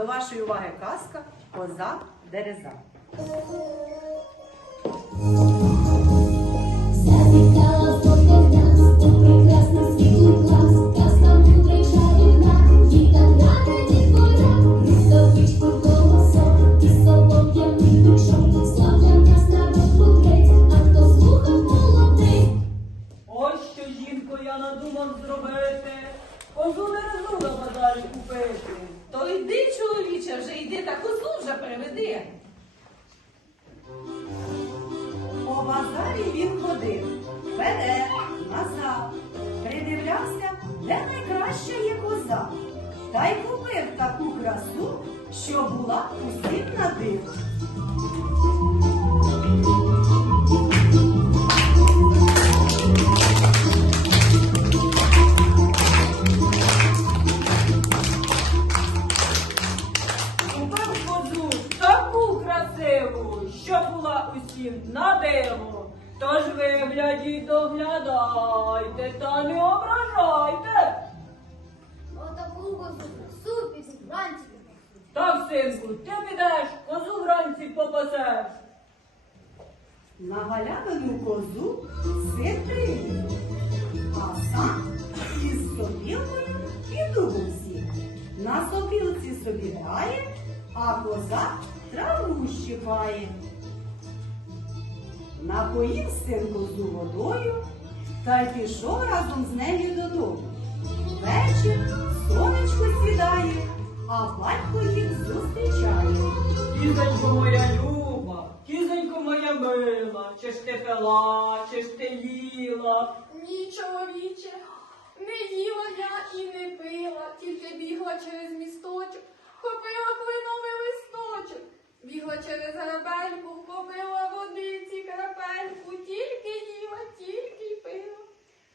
До вашої уваги казка Коза Дереза. Що була усім на диво. Купив козу таку красиву, що була усім на диво. Тож ви, глядіть, доглядайте та не ображайте. Отаку козу, супі, вранці. Так, синку, ти підеш, козу вранці попасеш. На галявину козу син привів, а сам із сопілкою під угол. На сопілці собі грає, а коза траву щипає. Напоїв син козу водою та й пішов разом з нею додому. Вечір сонечко сідає, а батько їх зустрічає. Кізонько моя люба, кізонько моя мила, чи ж ти пила, чи ж ти їла. Ні, чоловіче, не їла я і не пила, тільки бігла через місточок, хопила кленовий листочок, бігла через грабельку, попила водиці крапельку, тільки їла, тільки й пила.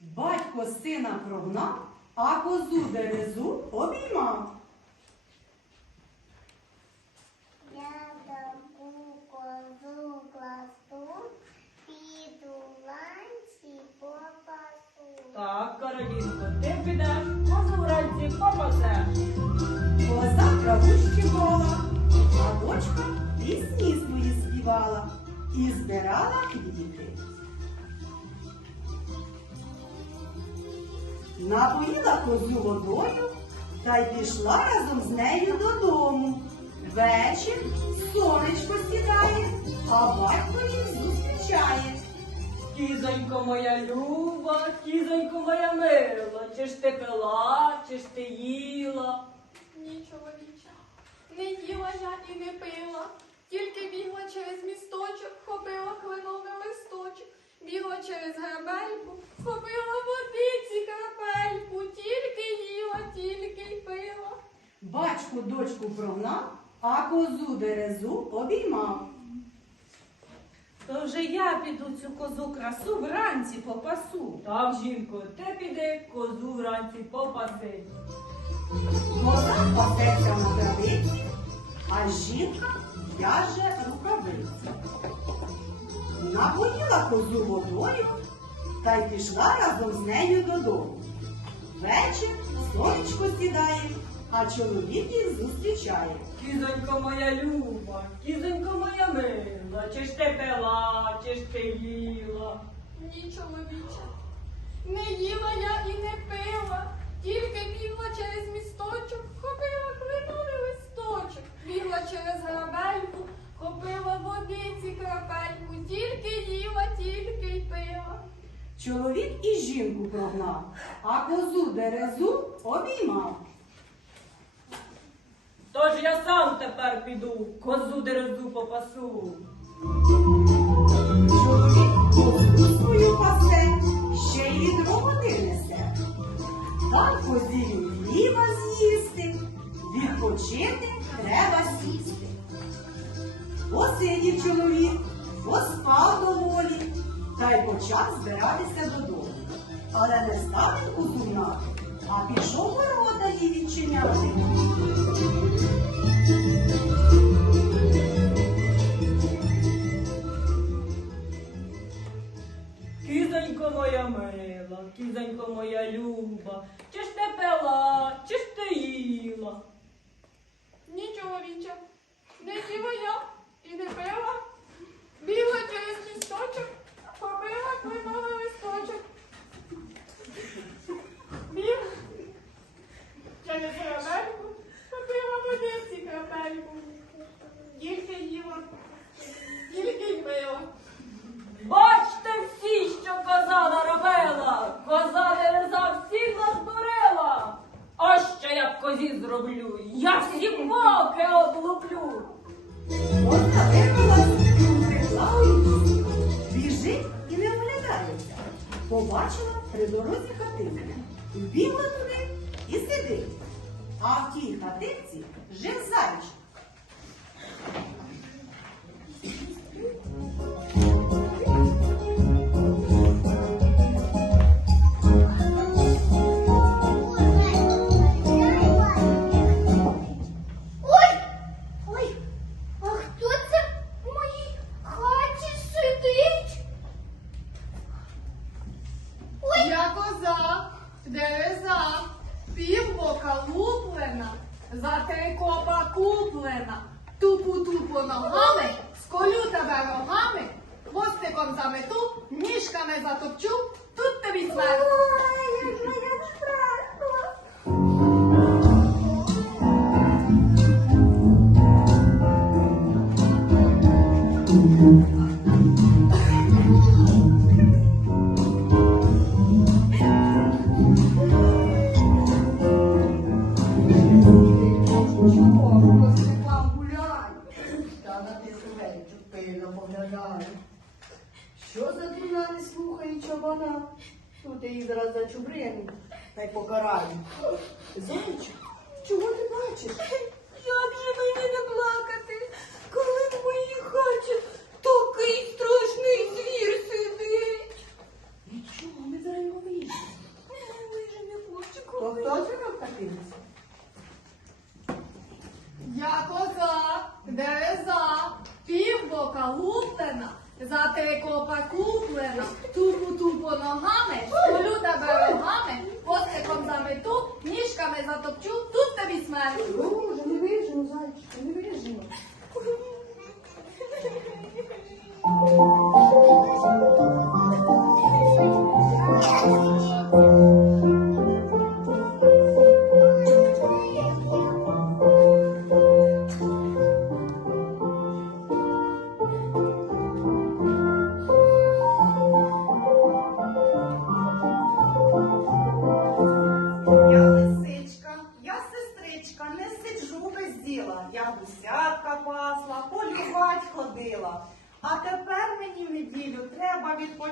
Батько сина прогнав, а козу дерезу обіймав. Я таку козу класту, піду ланці попасу. Каролінко, ти підеш, козу вранці попасеш. Коза траву щипала, а дочка пісні свої співала і збирала квіти. Напоїла козу водою та й пішла разом з нею додому. Вечір сонечко сідає, а батько їх зустрічає. Кізонько моя люба, кізонько моя мила, чи ж ти пила, чи ж ти їла. Ні, чоловіче, не їла я і не пила, тільки бігла через місточок, хопила кленовий листочок, бігла через грабельку, хопила водиці крапельку, тільки їла, тільки й пила. Батько дочку прогнав, а козу дерезу обіймав. То вже я піду цю козу красу вранці попасу. Так, жінко, ти піди, козу вранці попаси. Коза пасеться на травиці, а жінка в'яже рукавиці. Напоїла козу водою та й пішла разом з нею додому. Вечір сонечко сідає, а чоловік їх зустрічає. Кізонько моя люба, кізонько моя мила, чи ж ти пила, чи ж ти їла. Ні, чоловіче, не їла я і не пила, тільки бігла через місточок, хопила кленовий листочок, бігла через грабельку, хопила водиці крапельку, тільки їла, тільки й пила. Чоловік і жінку прогнав, а козу дерезу обіймав. Тож я сам тепер піду, козу дерезу попасу. Чоловік козу свою пасе, ще й відро несе. Дай козі хліба з'їсти, відпочити треба сісти. Посидів чоловік, поспав доволі, та й почав збиратися додому. Але не став він кузунати, а пішов ворота годі відчиняти. Кізонько моя мила, кізонько моя люба, чи ж ти пила, чи ж ти їла? Ні, чоловіче, не їла я і не пила. Бігла через місточок, побила кленовий листочок. Бігла. Через гравельку попила водиці крапельку. Тільки їла, тільки й пила. Бачте всі, що коза наробила, коза за всіх нас дурила. А що я в козі зроблю? Я всі боки облуплю. Вона вирвалась, біжить і не оглядається. Побачила при дорозі хатину. Вбігла туди і сидить. А в тій хатинці жив зайчик. На вечір пильно поглядаю. Що за дурна не слухає чобана? Тут я її зараз за чубрину та й покараю. Зайчик, чого ти бачиш? Як же мені не плакати, коли в моїй хаті такий страшний звір сидить? Нічого, ми зараз його вийдемо. Ой, же не хочу То хто живе в хатинці? Я коза, дереза, півбока луплена, за три копа куплена, тупу-тупо ногами,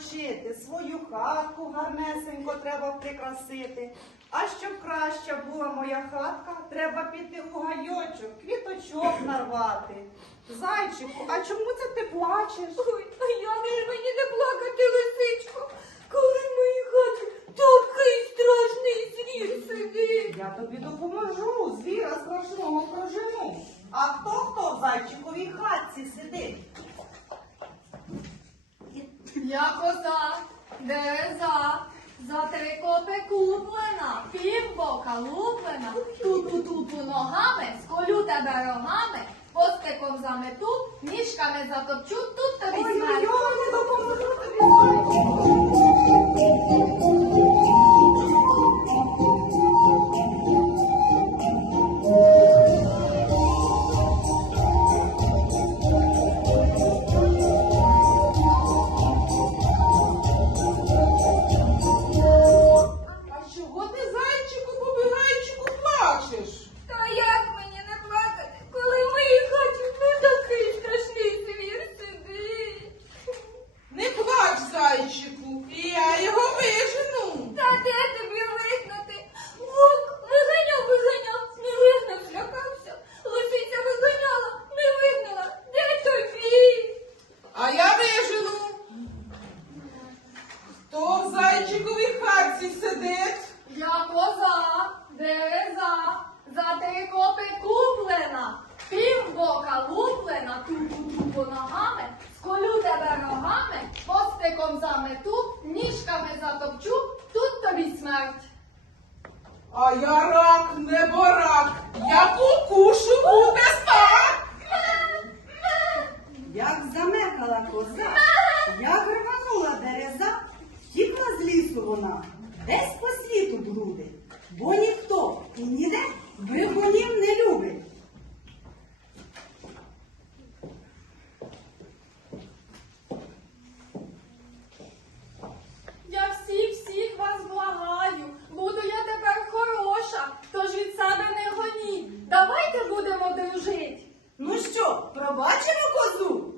відпочити, свою хатку гарнесенько треба прикрасити. А щоб краща була моя хатка, треба піти у гайочок, квіточок нарвати. Зайчику, а чому це ти плачеш? Ой, а як же мені не плакати, лисичко, коли в моїй хаті такий страшний звір сидить? Я тобі допоможу, звіра страшного прожену. А хто хто в зайчиковій хатці сидить? Я коза, дереза, за три копи куплена, півбока луплена, тупу-тупу ногами, сколю тебе рогами, хвостиком замету, ніжками затопчу, тут тобі смерть. Хвостиком замету, ніжками затопчу, тут тобі смерть. А я рак, не борак, я покушу буде стак. Як замекала коза, як рванула дереза, втікла з лісу вона, десь по світу брудить, бо ніхто і ніде брехунів не любить. Я всіх всіх вас благаю, буду я тепер хороша, тож від себе не гоніть. Давайте що, пробачимо козу?